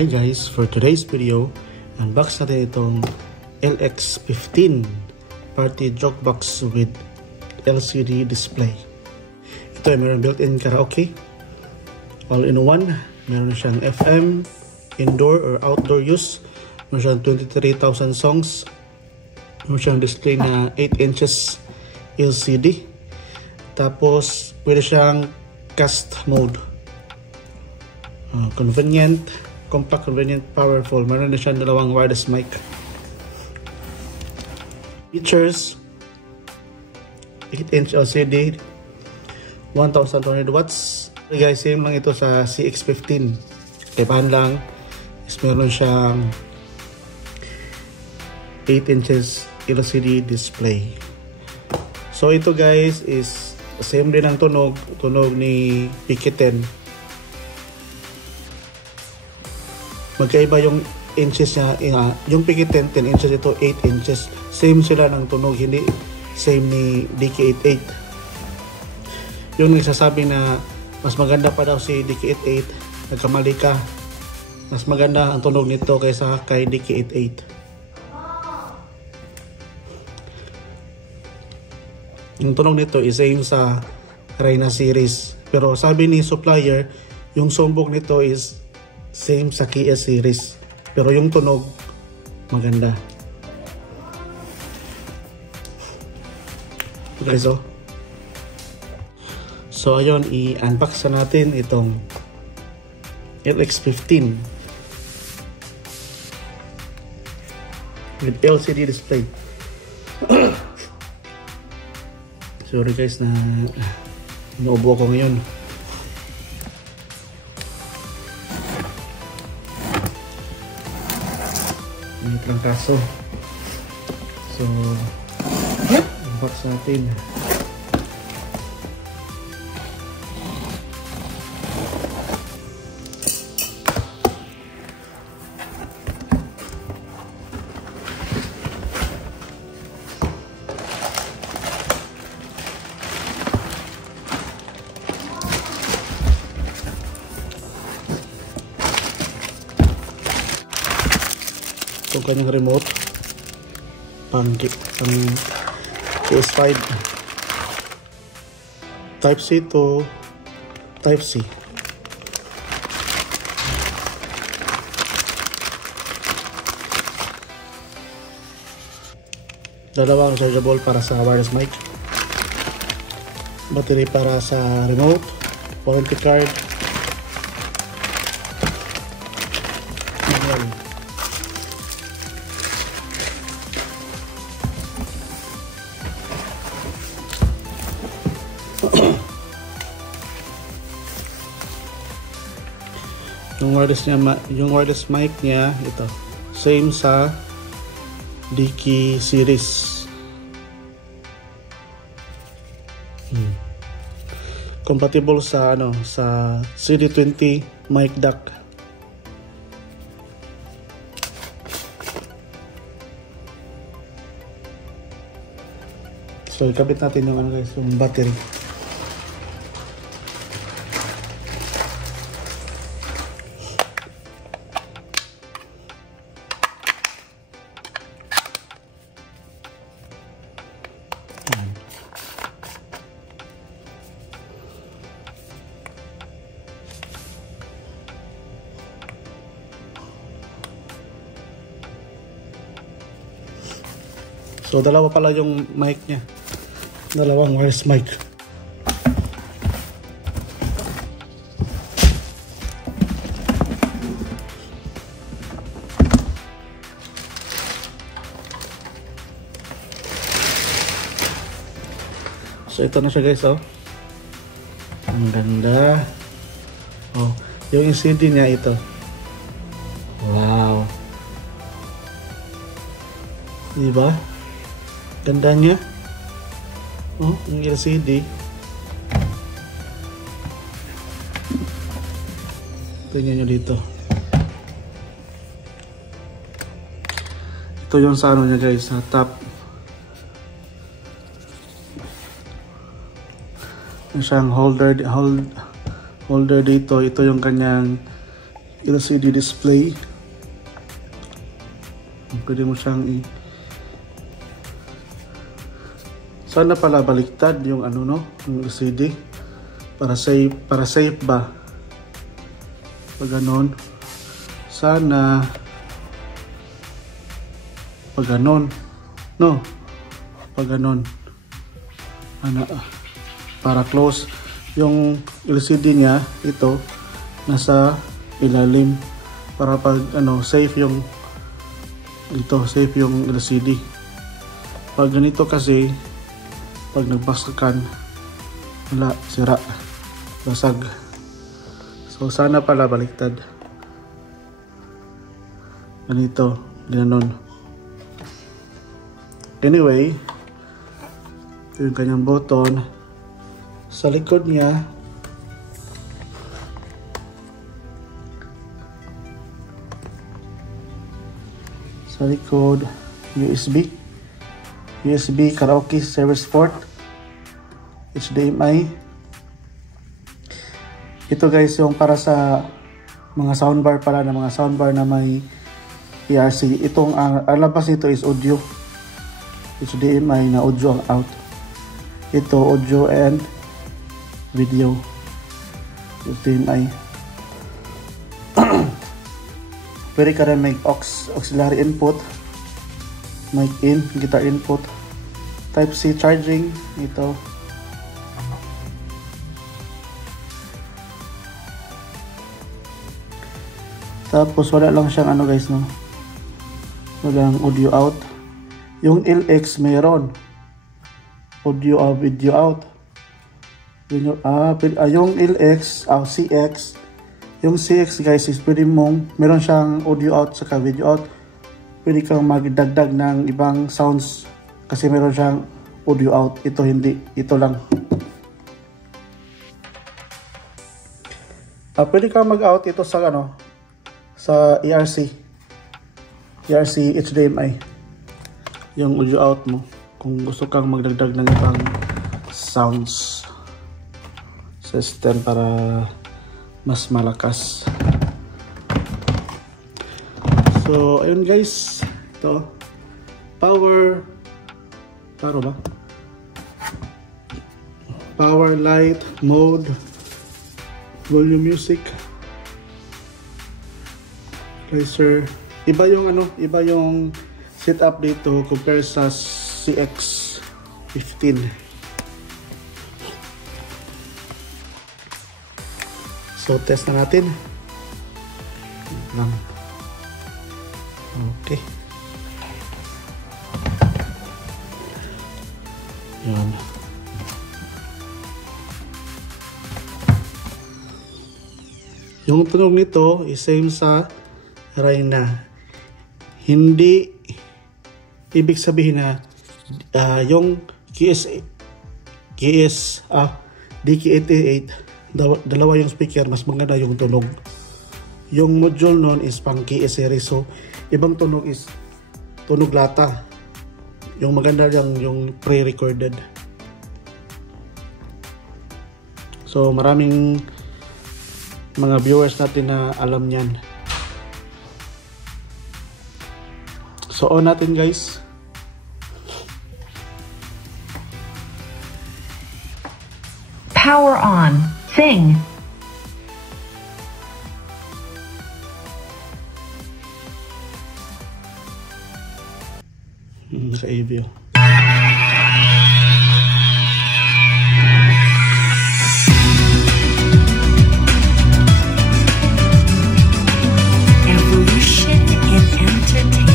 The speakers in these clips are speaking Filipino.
Hi guys, for today's video, unbox natin itong LX15 Party Jukebox with LCD display. Ito ay meron built-in karaoke, all-in-one, meron siyang FM, indoor or outdoor use, meron siyang 23,000 songs, meron siyang display na 8 inches LCD, tapos pwede siyang cast mode. Convenient, compact, convenient, powerful. Meron na siya dalawang wireless mic. Features: 8-inch LCD, 1200 watts. Okay guys, same lang ito sa CX15. Kaibahan lang is meron siyang 8 inches LCD display. So ito guys is same din ang tunog ni PK10. Magkaiba yung inches niya, yung PK10 10 inches, ito 8 inches. Same sila ng tunog, hindi same ni DK88. Yung nagsasabi na mas maganda pa daw si DK88, nagkamali ka. Mas maganda ang tunog nito kaysa kay DK88. Yung tunog nito is same sa Reyna series. Pero sabi ni supplier, yung sumbok nito is same sa Kia series, pero yung tunog maganda. Guys, so ayun, i-unbox na natin itong LX15 with LCD display. Sorry guys na inuubo ko ngayon. Init lang kaso. So, unbox natin. Itong kanyang remote pang PS5, Type C to Type C. Dalawang chargeable para sa wireless mic, battery para sa remote, warranty card, manual. Yung wireless mic niya, ito same sa DK series. Compatible sa sa CD20 mic jack. So ikabit natin yung guys, yung battery. So dalawa pala yung mic niya, dalawang wireless mic. So ito na siya guys, ang ganda. Yung CD niya ito, wow, diba? Ganda niya. Yung LCD. Tingnan nyo dito. Ito yung sa niya guys, sa top. Yung siyang holder dito. Ito yung kanyang LCD display. Pwede mo siyang sana pala baliktad yung ano, no, yung LCD para safe ba pag ganon. Sana pag ganon, no, pag ganon ano, para close yung LCD niya, ito nasa ilalim para pag ano, safe yung ito, safe yung LCD. Pag ganito kasi, pag nagbaskan, wala, sira, basag. So sana pala baliktad, ganito, ganoon. Anyway, ito yung kanyang button. Sa likod niya, USB karaoke service port, HDMI. Ito guys yung para sa mga soundbar pala, na mga soundbar na may ERC. Itong ang labas nito is audio, HDMI na audio ang out. Ito audio and video, HDMI. Pwede ka rin may auxiliary input, mic in, guitar input, type C charging, ito. Tapos wala lang siyang ano guys, no, walang audio out. Yung LX meron audio out, video out. Yung LX, CX, yung CX guys is pwede mong, meron siyang audio out saka video out. Pwede kang magdagdag ng ibang sounds kasi meron siyang audio out. Ito hindi, ito lang. Pwede kang mag-out ito sa ano, sa ERC HDMI, yung audio out mo kung gusto kang magdagdag ng ibang sounds system para mas malakas. So ayun guys, ito power light mode, volume music, laser. Iba yung setup dito compare sa CX15. So test na natin lang. Okay, yan. Yung tunog nito is same sa Reyna. Hindi ibig sabihin na yung DK88 dalawa yung speaker, mas maganda yung tunog. Yung module nun is pang KS series, so ibang tunog is tunog lata. Yung maganda lang yung pre-recorded. So maraming mga viewers natin na alam yan. So on natin guys. Power on. Sing. Naka-AV. Evolution in entertainment.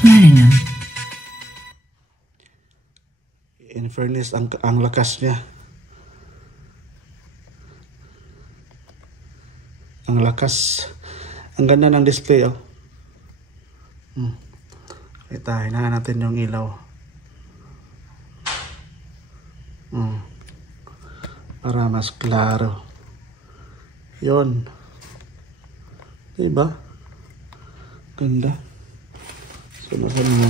Platinum. In fairness, ang lakas niya. Ang lakas. Ang ganda ng display, oh. Kita, hinahan natin yung ilaw. Para mas klaro. Yun. Diba? Ganda. So, nasan mo.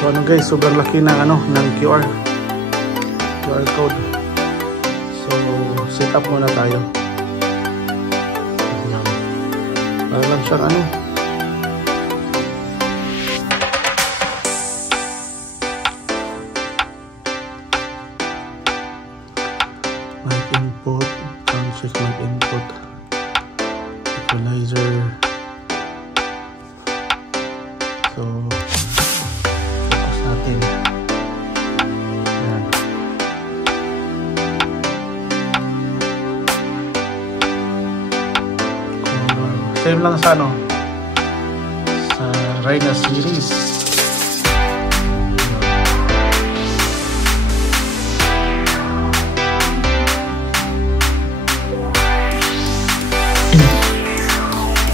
So ano guys, sobrang laki ng ng QR code. So set up muna tayo. Ayan. Para lang siyang my input, check my input, equalizer. So focus natin. Ayan. Same lang sa sa Rhino series.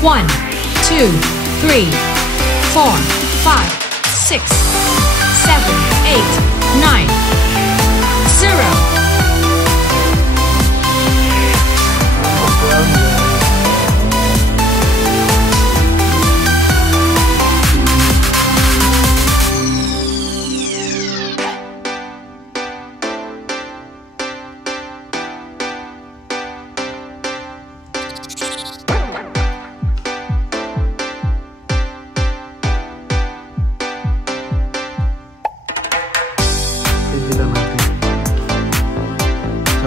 One, 2, 3, 4, 5, 6, 7, 8, 9, 0.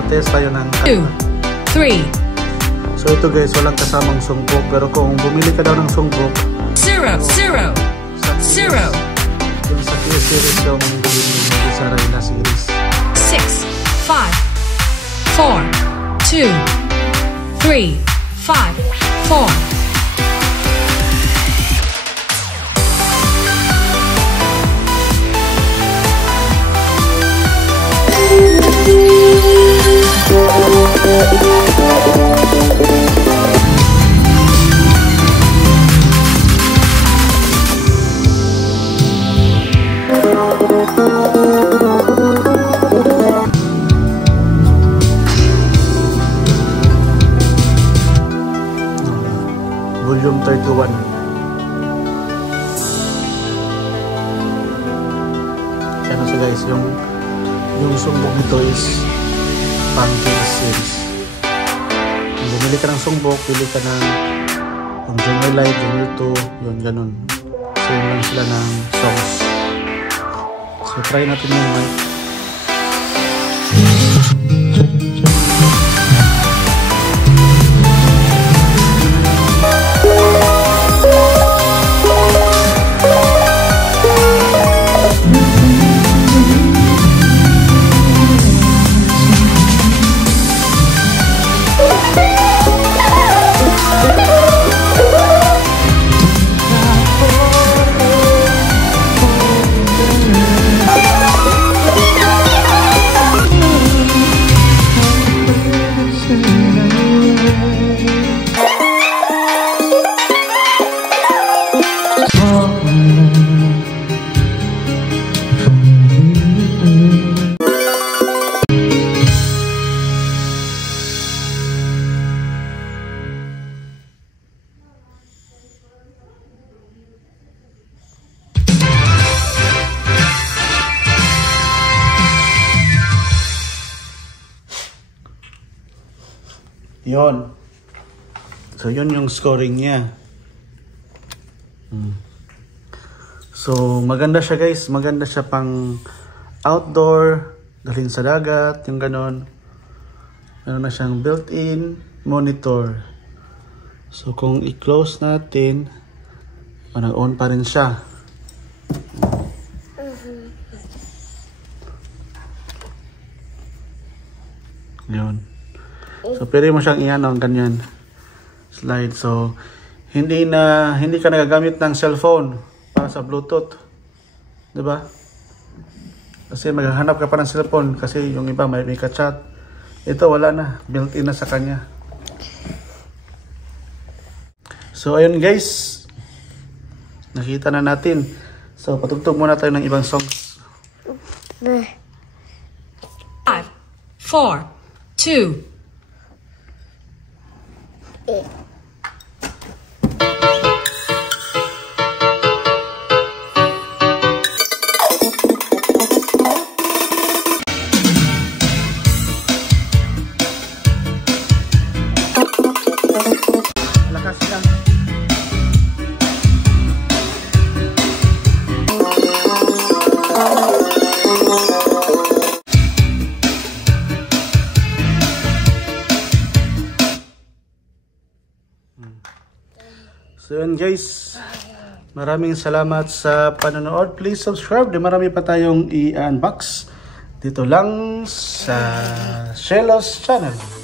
Test tayo ng 2, 3. So ito guys, walang kasamang sungbok, pero kung bumili ka daw ng sungbok 0, 0, 0. Yung sa PS series yung sa Rhino series 6, 5, 4, 2, 3, 5, 4. Volume 31. Kaya na siya guys, yung sumbok nito is pang PS series. Kung bumili ka ng sumbok, pili ka ng Junior Live, Junior 2, yun ganun. Same lang sila ng songs. So try natin yung mic. Yun. So, yun yung scoring niya. So, maganda siya guys. Maganda siya pang outdoor, dalhin sa dagat, yung ganon. Meron na siyang built-in monitor. So, kung i-close natin, nag-on pa rin siya. Yun. So, pwede mo siyang iyan ng ganyan slide. So, hindi ka nagagamit ng cellphone para sa Bluetooth. Diba? Kasi maghahanap ka pa ng cellphone kasi yung iba may ka-chat. Ito wala na. Built-in na sa kanya. So, ayun guys. Nakita na natin. So, patugtog muna tayo ng ibang songs. 5, 4, 2. welcome. So yun guys, maraming salamat sa panonood. Please subscribe, marami pa tayong i-unbox dito lang sa Shellos Channel.